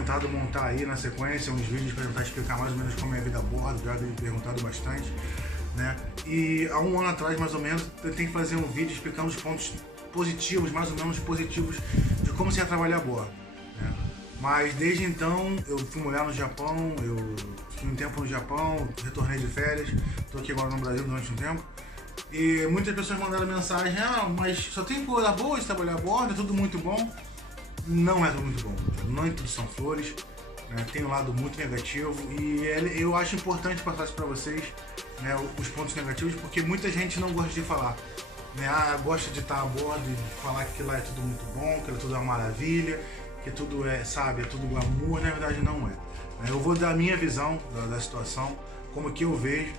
tentado montar aí na sequência uns vídeos para tentar explicar mais ou menos como é a vida a bordo, já tenho perguntado bastante, né? E há um ano atrás, mais ou menos, eu tenho que fazer um vídeo explicando os pontos positivos, mais ou menos positivos, de como se é trabalhar a bordo, né? Mas desde então, eu fui morar no Japão, eu fiquei um tempo no Japão, retornei de férias, estou aqui agora no Brasil durante um tempo. E muitas pessoas mandaram mensagem, mas só tem coisa boa de trabalhar a bordo, é tudo muito bom. Não é tudo muito bom, não tudo são flores, né? Tem um lado muito negativo e eu acho importante passar isso para vocês, né, os pontos negativos, porque muita gente não gosta de falar, né? Gosta de estar a bordo e de falar que lá é tudo muito bom, que lá é tudo uma maravilha, que tudo é, sabe, é tudo glamour. Na verdade não é. Eu vou dar a minha visão da situação, como que eu vejo,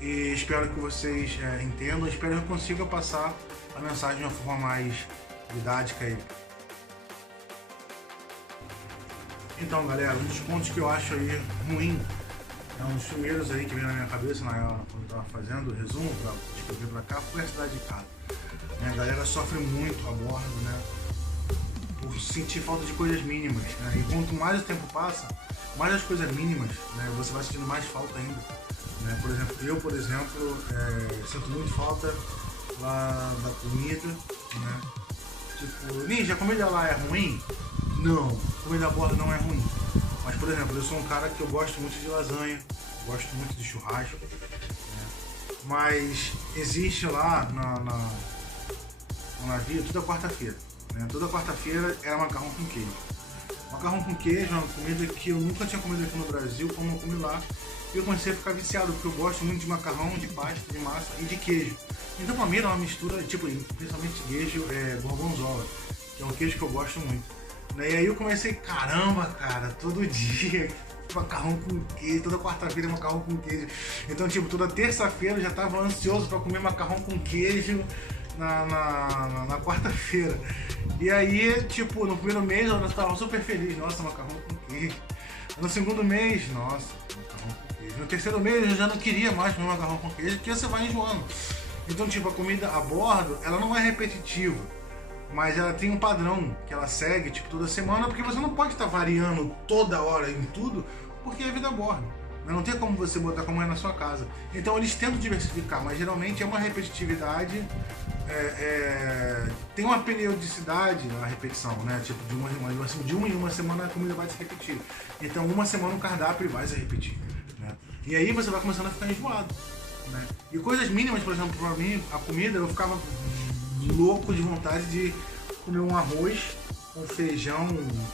e espero que vocês entendam, espero que eu consiga passar a mensagem de uma forma mais didática aí. Então, galera, um dos pontos que eu acho aí ruim, é um dos primeiros aí que veio na minha cabeça quando eu estava fazendo o resumo para escrever para cá, foi a cidade de casa. A galera sofre muito a bordo, né, por sentir falta de coisas mínimas, né? E quanto mais o tempo passa, mais as coisas mínimas, né, você vai sentindo mais falta ainda, né? Por exemplo, sinto muito falta lá da comida, né? Tipo, Ninja, a comida lá é ruim? Não, comida a bordo não é ruim. Mas, por exemplo, eu sou um cara que eu gosto muito de lasanha, gosto muito de churrasco, né? Mas existe lá no navio toda quarta-feira, né? Toda quarta-feira é macarrão com queijo. Macarrão com queijo é uma comida que eu nunca tinha comido aqui no Brasil, como eu comi lá. E eu comecei a ficar viciado, porque eu gosto muito de macarrão, de pasta, de massa e de queijo. Então, pra mim, era uma mistura, tipo, principalmente queijo gorgonzola, que é um queijo que eu gosto muito. E aí eu comecei, caramba, cara, todo dia macarrão com queijo, toda quarta-feira macarrão com queijo. Então, tipo, toda terça-feira eu já tava ansioso para comer macarrão com queijo na quarta-feira. E aí, tipo, no primeiro mês eu tava super feliz, nossa, macarrão com queijo. No segundo mês, nossa, macarrão com queijo. No terceiro mês eu já não queria mais comer macarrão com queijo, porque você vai enjoando. Então, tipo, a comida a bordo, ela não é repetitiva, mas ela tem um padrão que ela segue, tipo, toda semana, porque você não pode estar variando toda hora em tudo, porque é vida a bordo. Não tem como você botar como é na sua casa. Então eles tentam diversificar, mas geralmente é uma repetitividade, tem uma periodicidade na repetição, né? Tipo, de uma em uma semana a comida vai se repetir. Então uma semana o cardápio vai se repetir, né? E aí você vai começando a ficar enjoado, né? E coisas mínimas, por exemplo, pra mim, a comida, eu ficava louco de vontade de comer um arroz com feijão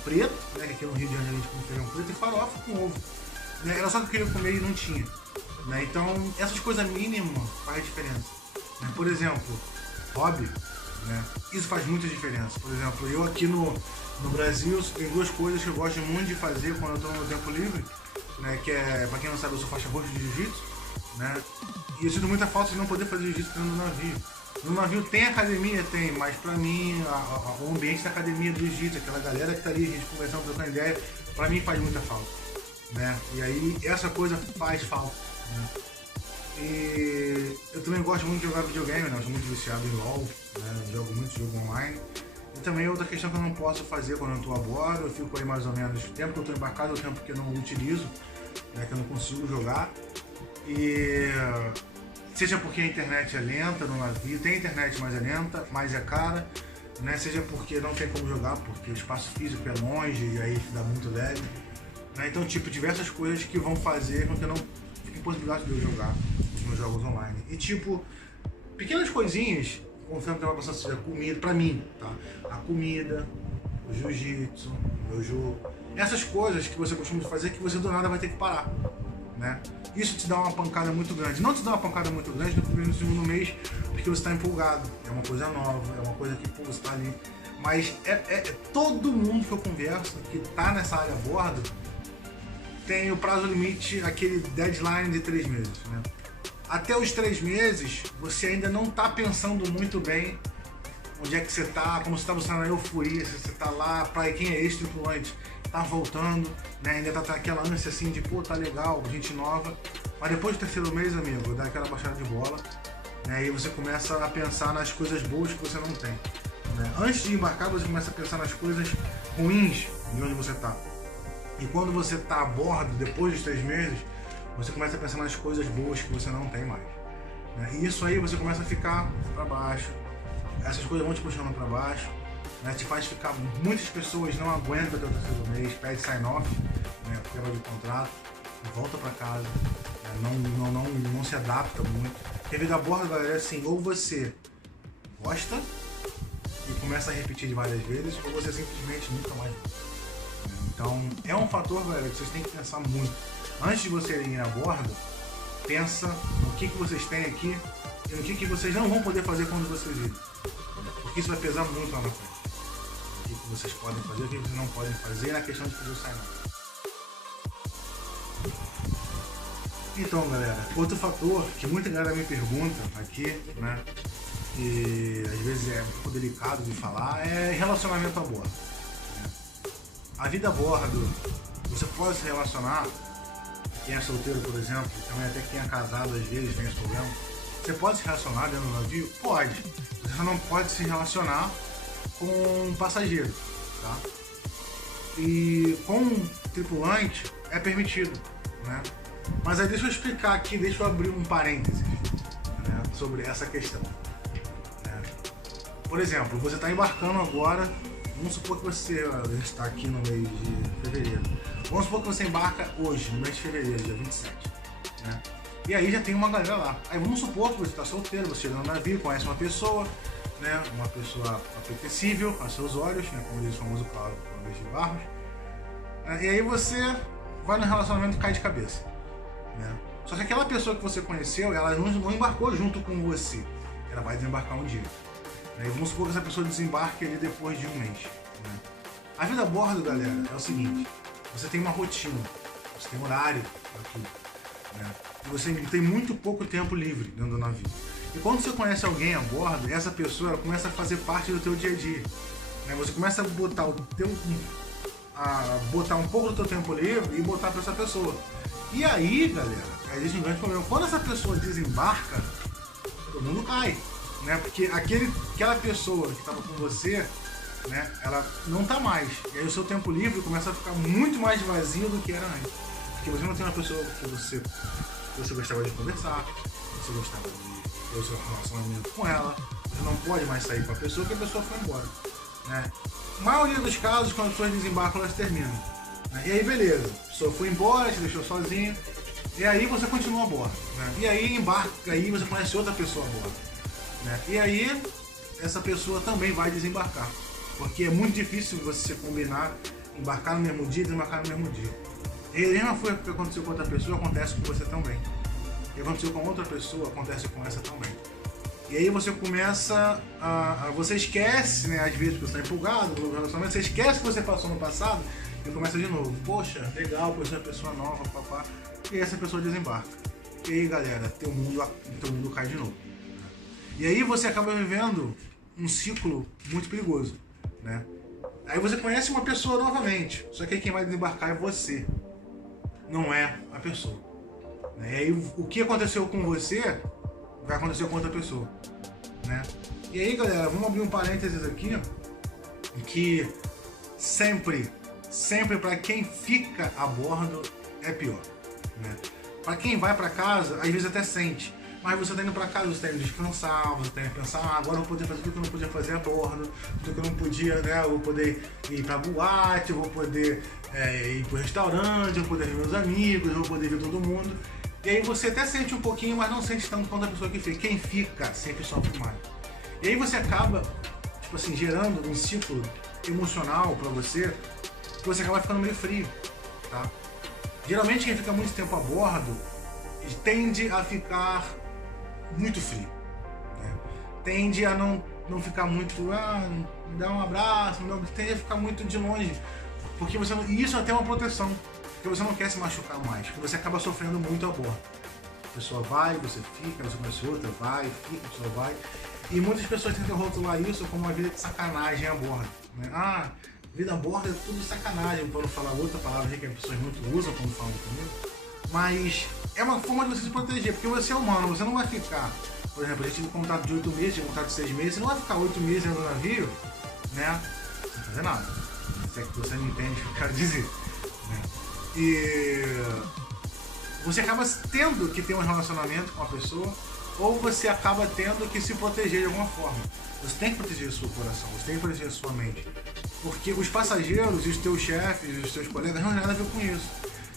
preto, né, que aqui no Rio de Janeiro a gente come feijão preto, e farofa com ovo, né? Era só que eu queria comer e não tinha, né? Então essas coisas mínimas fazem diferença, né? Por exemplo, hobby, né? Isso faz muita diferença. Por exemplo, eu aqui no Brasil tem duas coisas que eu gosto muito de fazer quando eu estou no meu tempo livre, né? Que é, pra quem não sabe, eu sou faixa roxa de jiu-jitsu, né? E eu sinto muita falta de não poder fazer jiu-jitsu dentro do navio. No navio tem academia? Tem, mas pra mim o ambiente da academia do jiu-jitsu, aquela galera que tá ali, a gente conversando, trocando ideia, pra mim faz muita falta, né? E aí essa coisa faz falta, né? E eu também gosto muito de jogar videogame, né? Eu sou muito viciado em LOL, né? Eu jogo muito jogo online. E também outra questão que eu não posso fazer quando eu tô a bordo, eu fico aí mais ou menos o tempo que eu tô embarcado, o tempo que eu não utilizo, né? Que eu não consigo jogar. E seja porque a internet é lenta no navio, tem internet, mas é lenta, mas é cara, né? Seja porque não tem como jogar, porque o espaço físico é longe e aí dá muito lag, né? Então, tipo, diversas coisas que vão fazer com que eu não fique impossibilidade de eu jogar os meus jogos online. E, tipo, pequenas coisinhas, confiando que vai passar a ser a comida, pra mim, tá? A comida, o jiu-jitsu, o meu jogo, essas coisas que você costuma fazer que você do nada vai ter que parar, né? Isso te dá uma pancada muito grande. Não te dá uma pancada muito grande no primeiro e no segundo mês, porque você está empolgado. É uma coisa nova, é uma coisa que, pô, você está ali. Mas todo mundo que eu converso, que está nessa área a bordo, tem o prazo limite, aquele deadline de 3 meses, né? Até os 3 meses, você ainda não está pensando muito bem onde é que você está, como você está na euforia, se você está lá, para quem é ex-tripulante, tá voltando, né? Ainda tá aquela ânsia assim de, pô, tá legal, gente nova. Mas depois do terceiro mês, amigo, dá aquela baixada de bola, né? E você começa a pensar nas coisas boas que você não tem, né? Antes de embarcar, você começa a pensar nas coisas ruins de onde você tá, E quando você está a bordo, depois dos 3 meses, você começa a pensar nas coisas boas que você não tem mais, né? E isso aí você começa a ficar para baixo, essas coisas vão te puxando para baixo, né? Te faz ficar... Muitas pessoas não aguentam até o 3º mês, pede sign-off, né? Quebra de contrato, volta para casa, né? Não se adapta muito. Porque a vida a bordo, galera, é assim, ou você gosta e começa a repetir de várias vezes, ou você simplesmente nunca mais. Então, é um fator, galera, que vocês têm que pensar muito. Antes de vocês irem a bordo, pensa no que vocês têm aqui e no que vocês não vão poder fazer quando vocês irem. Porque isso vai pesar muito lá na frente. O que vocês podem fazer, o que vocês não podem fazer na questão de fazer o sign-on. Então, galera, outro fator que muita galera me pergunta aqui, né, e às vezes é um pouco delicado de falar, é relacionamento a bordo. A vida a bordo, você pode se relacionar, quem é solteiro, por exemplo, também até quem é casado às vezes tem esse problema, você pode se relacionar dentro do navio? Pode. Você não pode se relacionar com um passageiro, tá? E com um tripulante é permitido, né? Mas aí deixa eu explicar aqui, deixa eu abrir um parênteses, né, sobre essa questão. Por exemplo, você está embarcando agora, vamos supor que você, a gente está aqui no mês de fevereiro, vamos supor que você embarca hoje, no mês de fevereiro, dia 27, né? E aí já tem uma galera lá. Aí vamos supor que você está solteiro, você chega no navio, conhece uma pessoa, né, uma pessoa apetecível aos seus olhos, né, como diz o famoso Cláudio de Barros, e aí você vai no relacionamento e cai de cabeça, né? Só que aquela pessoa que você conheceu, ela não embarcou junto com você, ela vai desembarcar um dia. E vamos supor que essa pessoa desembarque ali depois de um mês, né? A vida a bordo, galera, é o seguinte: você tem uma rotina, você tem horário para tudo, né? E você tem muito pouco tempo livre dentro do navio. E quando você conhece alguém a bordo, essa pessoa ela começa a fazer parte do teu dia a dia, né? Você começa a botar botar um pouco do teu tempo livre e botar para essa pessoa. E aí, galera, existe um grande problema. Quando essa pessoa desembarca, todo mundo cai, né? Porque aquela pessoa que estava com você, né, ela não tá mais. E aí o seu tempo livre começa a ficar muito mais vazio do que era antes. Porque você não tem uma pessoa que você gostava de conversar, você gostava de ter o seu relacionamento com ela, você não pode mais sair com a pessoa porque a pessoa foi embora, né? A maioria dos casos, quando as pessoas desembarcam, elas terminam, né? E aí beleza, a pessoa foi embora, te deixou sozinho, e aí você continua a bordo, né? E aí embarca, aí você conhece outra pessoa a bordo, né? E aí essa pessoa também vai desembarcar, porque é muito difícil você combinar embarcar no mesmo dia e desembarcar no mesmo dia. E a mesma coisa que aconteceu com outra pessoa acontece com você também. O que aconteceu com outra pessoa acontece com essa também. E aí você começa você esquece, né, às vezes, porque você está empolgado no relacionamento, você esquece o que você passou no passado e começa de novo. Poxa, legal, pois é uma pessoa nova, papá. E aí essa pessoa desembarca. E aí, galera, teu mundo cai de novo. E aí você acaba vivendo um ciclo muito perigoso, né? Aí você conhece uma pessoa novamente, só que aí quem vai desembarcar é você, não é a pessoa. E aí o que aconteceu com você vai acontecer com outra pessoa, né? E aí, galera, vamos abrir um parênteses aqui, que sempre para quem fica a bordo é pior, né? Para quem vai para casa, às vezes até sente, mas você tá indo para casa, você tá indo descansar, você tá indo pensar, agora eu vou poder fazer tudo que eu não podia fazer a bordo, tudo que eu não podia, né? Eu vou poder ir pra boate, eu vou poder ir pro restaurante, eu vou poder ver meus amigos, eu vou poder ver todo mundo. E aí você até sente um pouquinho, mas não sente tanto quanto a pessoa que fica. Quem fica sempre sofre mais. E aí você acaba, tipo assim, gerando um ciclo emocional pra você, que você acaba ficando meio frio, tá? Geralmente quem fica muito tempo a bordo tende a ficar muito frio, né? Tende a não ficar muito, me dá um abraço, tende a ficar muito de longe, porque você não, e isso até é uma proteção, porque você não quer se machucar mais, porque você acaba sofrendo muito a bordo. A pessoa vai, você fica, você conhece outra, vai, fica, a pessoa vai, e muitas pessoas tentam rotular isso como uma vida de sacanagem a bordo, né? Vida a bordo é tudo sacanagem, para não falar outra palavra que as pessoas muito usam quando falam comigo, mas é uma forma de você se proteger, porque você é humano, você não vai ficar, por exemplo, a gente tem contrato de 8 meses, tem contrato de 6 meses, você não vai ficar 8 meses no navio, né, sem fazer nada, se é que você não entende o que eu quero dizer, né? E você acaba tendo que ter um relacionamento com a pessoa, ou você acaba tendo que se proteger de alguma forma. Você tem que proteger o seu coração, você tem que proteger a sua mente. Porque os passageiros, os teus chefes, os teus colegas não têm nada a ver com isso.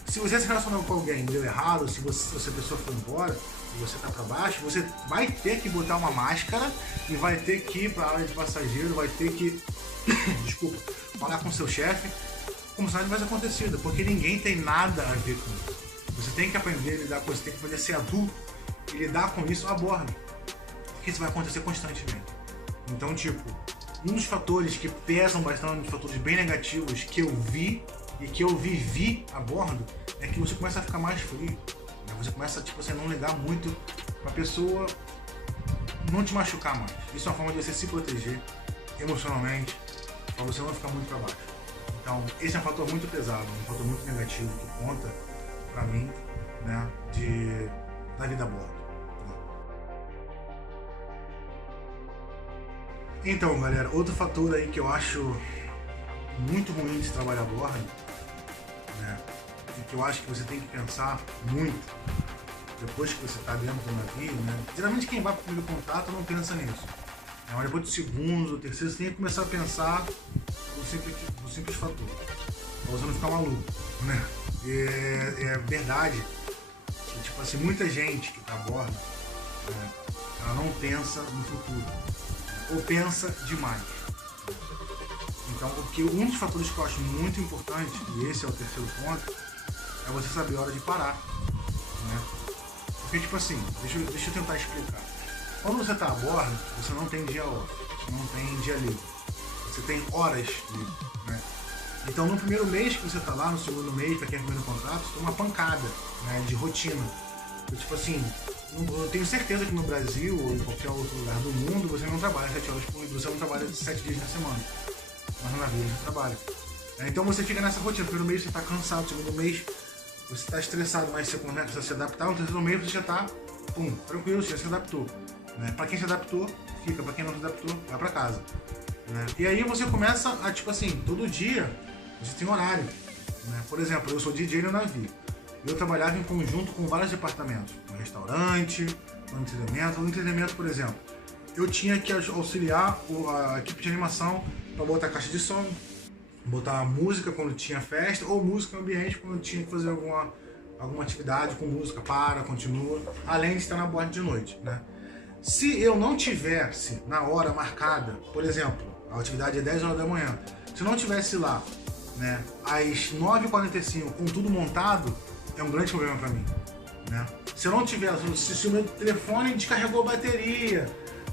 Se você se relacionou com alguém e deu errado, se a pessoa for embora e você tá pra baixo, você vai ter que botar uma máscara e vai ter que ir pra área de passageiro, vai ter que, desculpa, falar com seu chefe como se nada tivesse acontecido, porque ninguém tem nada a ver com isso. Você tem que aprender a lidar com isso, tem que aprender a ser adulto e lidar com isso a bordo. Porque isso vai acontecer constantemente. Então, tipo, um dos fatores que pesam bastante, um dos fatores bem negativos que eu vi e que eu vivi a bordo, é que você começa a ficar mais frio. Né? Você começa, tipo, a não ligar muito pra pessoa não te machucar mais. Isso é uma forma de você se proteger emocionalmente, pra você não ficar muito pra baixo. Então, esse é um fator muito pesado, um fator muito negativo que conta pra mim, né, da vida a bordo. Né? Então, galera, outro fator aí que eu acho muito ruim de se trabalhar a bordo, né, e que eu acho que você tem que pensar muito depois que você está dentro do navio, né? Geralmente quem vai para o primeiro contato não pensa nisso. Né? Mas depois do segundo, do terceiro, você tem que começar a pensar no simples fator, para você não ficar maluco, né? É verdade que, tipo assim, muita gente que está a bordo, né, ela não pensa no futuro, ou pensa demais. Então, um dos fatores que eu acho muito importante, e esse é o terceiro ponto, é você saber a hora de parar, né? Porque, tipo assim, deixa eu tentar explicar. Quando você está a bordo, você não tem dia off, não tem dia livre. Você tem horas livres, né? Então, no primeiro mês que você está lá, no segundo mês, para quem é primeiro contrato, você tem uma pancada, né, de rotina. Eu, tipo assim, eu tenho certeza que no Brasil ou em qualquer outro lugar do mundo, você não trabalha 7 horas por dia, você não trabalha 7 dias na semana. Mas no navio você trabalha. Então você fica nessa rotina. No primeiro mês você está cansado, no segundo mês você está estressado, mas você começa a se adaptar. No terceiro mês você já está, tranquilo, você já se adaptou. Né? Para quem se adaptou, fica. Para quem não se adaptou, vai para casa. Né? E aí você começa a, tipo assim, todo dia você tem horário. Né? Por exemplo, eu sou DJ no navio. Eu trabalhava em conjunto com vários departamentos. No restaurante, no entretenimento. No entretenimento, por exemplo, eu tinha que auxiliar a equipe de animação para botar caixa de som, botar música quando tinha festa, ou música no ambiente quando tinha que fazer alguma atividade com música, continua, além de estar na bordo de noite, né? Se eu não tivesse na hora marcada, por exemplo, a atividade é 10 horas da manhã, se eu não tivesse lá, né, às 9h45 com tudo montado, é um grande problema para mim, né? Se eu não tiver, se o meu telefone descarregou a bateria,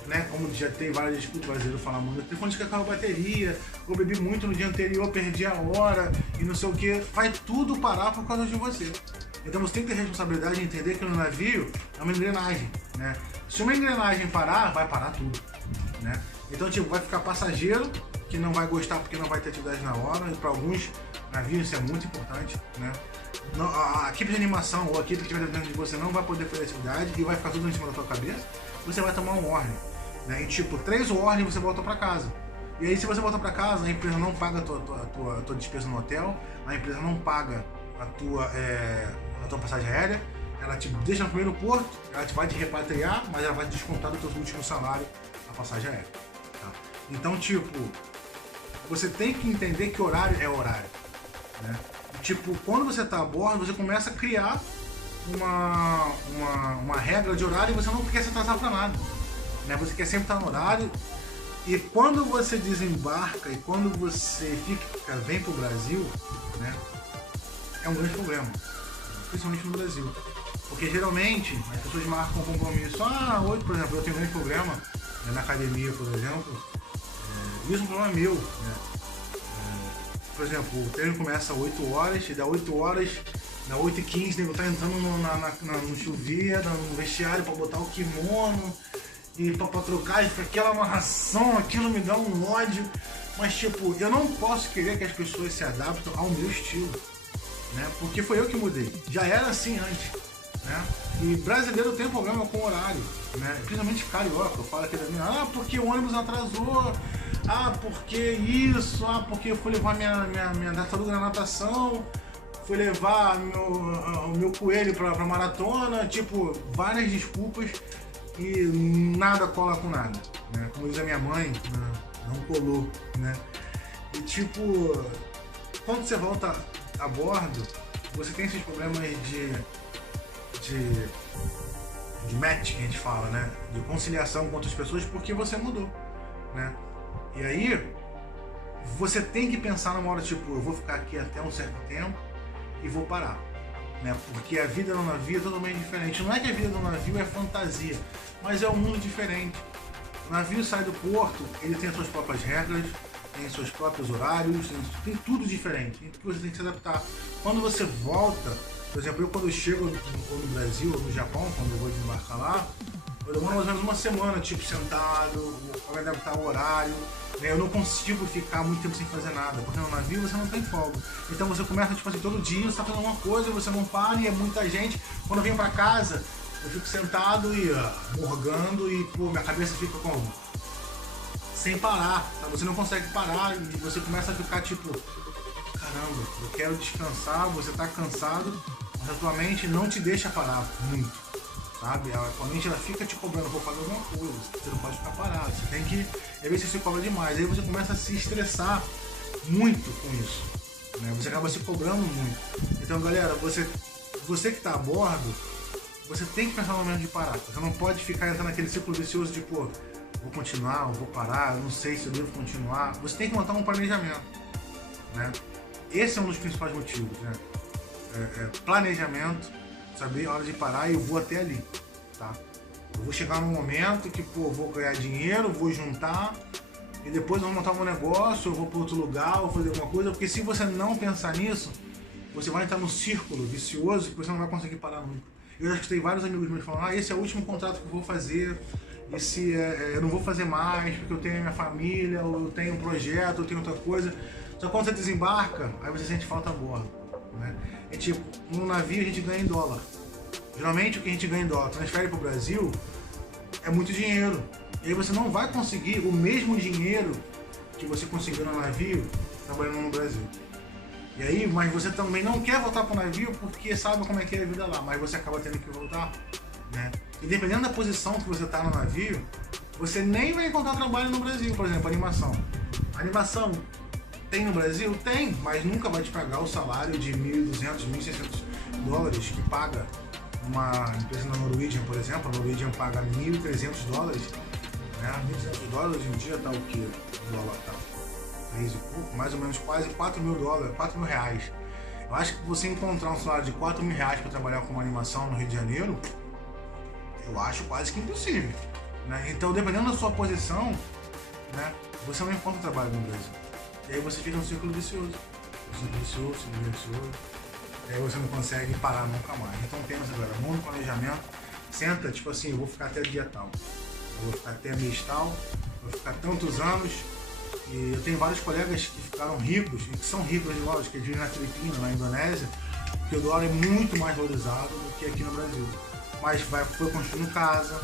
né, como já tem várias disputas, o brasileiro fala muito, o telefone descarregou a bateria, eu bebi muito no dia anterior, perdi a hora e não sei o que, vai tudo parar por causa de você. Então você tem que ter responsabilidade de entender que no navio é uma engrenagem, né? Se uma engrenagem parar, vai parar tudo, né? Então, tipo, vai ficar passageiro que não vai gostar porque não vai ter atividade na hora, e para alguns navios isso é muito importante, né? A equipe de animação ou a equipe que estiver dentro de você não vai poder fazer atividade e vai ficar tudo em cima da tua cabeça, você vai tomar um warning, né? E tipo, 3 warnings você volta para casa. E aí se você volta para casa, a empresa não paga a tua despesa no hotel, a empresa não paga a tua passagem aérea, ela te deixa no primeiro porto, ela te vai te repatriar, mas ela vai te descontar do teu último salário a passagem aérea. Tá? Então, tipo, você tem que entender que horário é horário, né? E, tipo, quando você está a bordo, você começa a criar uma regra de horário e você não quer se atrasar para nada, né? Você quer sempre estar no horário. E quando você desembarca e quando você vem pro Brasil, né, é um grande problema, principalmente no Brasil. Porque geralmente as pessoas marcam um compromisso, hoje, por exemplo, eu tenho um grande problema, né, na academia, por exemplo, isso é um problema meu, né? Por exemplo, o treino começa às 8 horas e dá 8 horas, na 8h15, o nego tá entrando no chuveiro, no vestiário para botar o kimono e pra trocar, e fica aquela amarração, aquilo me dá um ódio. Mas tipo, eu não posso querer que as pessoas se adaptem ao meu estilo, né? Porque foi eu que mudei. Já era assim antes, né? E brasileiro tem problema com horário, né? Principalmente carioca. Eu falo aqui da minha, porque o ônibus atrasou, porque isso, porque eu fui levar minha tartaruga na natação, fui levar o meu coelho pra maratona, tipo, várias desculpas e nada cola com nada, né? Como diz a minha mãe, não colou, né? E tipo, quando você volta a bordo, você tem esses problemas de match, que a gente fala, né? De conciliação com outras pessoas, porque você mudou, né? E aí, você tem que pensar numa hora, tipo, eu vou ficar aqui até um certo tempo e vou parar, né? Porque a vida no navio é totalmente diferente. Não é que a vida no navio é fantasia, mas é um mundo diferente. O navio sai do porto, ele tem as suas próprias regras, tem seus próprios horários, tem tudo diferente, que você tem que se adaptar. Quando você volta, por exemplo, eu quando chego no Brasil ou no Japão, quando eu vou desembarcar lá, eu demoro mais ou menos uma semana, tipo, sentado, para me adaptar ao horário, né? Eu não consigo ficar muito tempo sem fazer nada, porque no navio você não tem folga. Então você começa, tipo assim, todo dia, você tá fazendo alguma coisa, você não para e é muita gente. Quando eu venho pra casa, eu fico sentado e morgando e, pô, minha cabeça fica como? Sem parar, tá? Você não consegue parar e você começa a ficar tipo, caramba, eu quero descansar, você tá cansado, mas a tua mente não te deixa parar muito, sabe? A tua mente ela fica te cobrando, vou fazer alguma coisa, você não pode ficar parado, você tem que, às vezes você se cobra demais, aí você começa a se estressar muito com isso, né? Você acaba se cobrando muito. Então galera, você que tá a bordo, você tem que pensar no momento de parar, você não pode ficar entrando naquele ciclo vicioso de, pô, vou continuar, eu vou parar, eu não sei se eu devo continuar. Você tem que montar um planejamento, né? Esse é um dos principais motivos, né? Planejamento, saber a hora de parar e eu vou até ali, tá? Eu vou chegar num momento que, pô, vou ganhar dinheiro, vou juntar e depois eu vou montar um negócio, eu vou para outro lugar, vou fazer alguma coisa, porque se você não pensar nisso, você vai entrar num círculo vicioso que você não vai conseguir parar nunca. Eu já escutei vários amigos meus falando, esse é o último contrato que eu vou fazer, eu não vou fazer mais porque eu tenho a minha família, ou eu tenho um projeto, eu tenho outra coisa. Só que quando você desembarca, aí você sente falta a bordo, né? É tipo, no navio a gente ganha em dólar. Geralmente o que a gente ganha em dólar, transfere para o Brasil, é muito dinheiro. E aí você não vai conseguir o mesmo dinheiro que você conseguiu no navio trabalhando no Brasil. E aí, mas você também não quer voltar para o navio porque sabe como é que é a vida lá, mas você acaba tendo que voltar, né? E dependendo da posição que você está no navio, você nem vai encontrar trabalho no Brasil, por exemplo, animação. Animação tem no Brasil? Tem, mas nunca vai te pagar o salário de 1.200, 1.600 dólares que paga uma empresa na Norwegian, por exemplo. A Norwegian paga 1.300 dólares, né? 1.300 dólares hoje em dia tá o que? O dólar tá 3 e pouco, mais ou menos quase 4 mil dólares, 4 mil reais. Eu acho que você encontrar um salário de 4 mil reais para trabalhar com uma animação no Rio de Janeiro, eu acho quase que impossível, né? Então, dependendo da sua posição, né, você não encontra trabalho no Brasil. E aí você fica no círculo vicioso. Círculo vicioso. E aí você não consegue parar nunca mais. Então pensa, galera, monta um planejamento, senta, tipo assim, eu vou ficar até dia tal. Eu vou ficar até mês tal, vou ficar tantos anos. E eu tenho vários colegas que ficaram ricos, e que são ricos de lógico, que vivem na Filipina, na Indonésia, porque o dólar é muito mais valorizado do que aqui no Brasil. Mas foi construindo casa,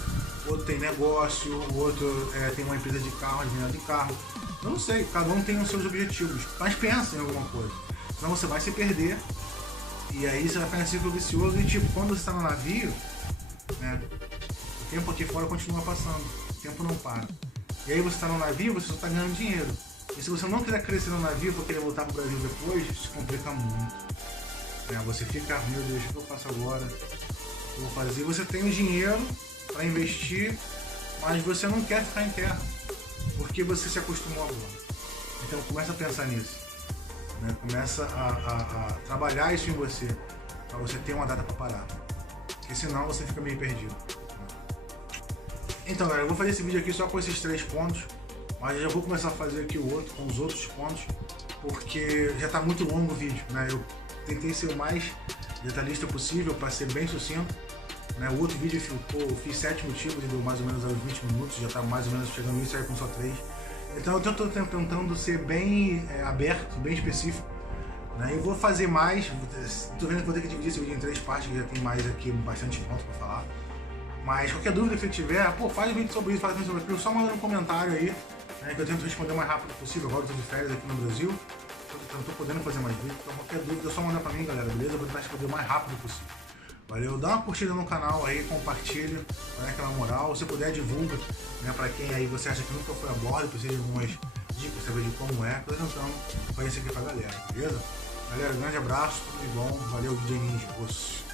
outro tem negócio, outro tem uma empresa de carro, de venda de carro. Eu não sei, cada um tem os seus objetivos, mas pensa em alguma coisa. Senão você vai se perder e aí você vai ficar em ciclo vicioso e tipo, quando você está no navio, né, o tempo aqui fora continua passando, o tempo não para. E aí você está no navio, você só está ganhando dinheiro. E se você não quiser crescer no navio para querer voltar para o Brasil depois, isso complica muito. Você fica, meu Deus, o que eu faço agora? Vou fazer. Você tem o dinheiro para investir, mas você não quer ficar em terra, porque você se acostumou agora. Então começa a pensar nisso, né? Começa a trabalhar isso em você, para você ter uma data para parar, porque senão você fica meio perdido. Então galera, eu vou fazer esse vídeo aqui só com esses 3 pontos, mas eu já vou começar a fazer aqui o outro, com os outros pontos, porque já está muito longo o vídeo, né? Eu tentei ser o mais detalhista possível para ser bem sucinto, né? O outro vídeo eu fiz 7 motivos e deu mais ou menos aos 20 minutos, já está mais ou menos chegando nisso aí com só 3. Então eu estou tentando ser bem aberto, bem específico, né? Eu vou fazer mais, estou vendo que vou ter que dividir esse vídeo em 3 partes, que já tem mais aqui, bastante ponto para falar. Mas qualquer dúvida que você tiver, faz um vídeo sobre isso, faz um vídeo sobre aquilo, só manda um comentário aí, né, que eu tento responder o mais rápido possível. Agora eu estou de férias aqui no Brasil, estou eu não tô podendo fazer mais vídeo, então qualquer dúvida é só mandar pra mim, galera, beleza? Eu vou tentar responder o mais rápido possível. Valeu, dá uma curtida no canal aí, compartilha, dá aquela moral, se puder divulga, né, pra quem aí você acha que nunca foi a bordo, precisa de algumas dicas, saber de como é, tô tentando fazer isso aqui pra galera, beleza? Galera, grande abraço, tudo de bom, valeu, DJ Ninja, osso.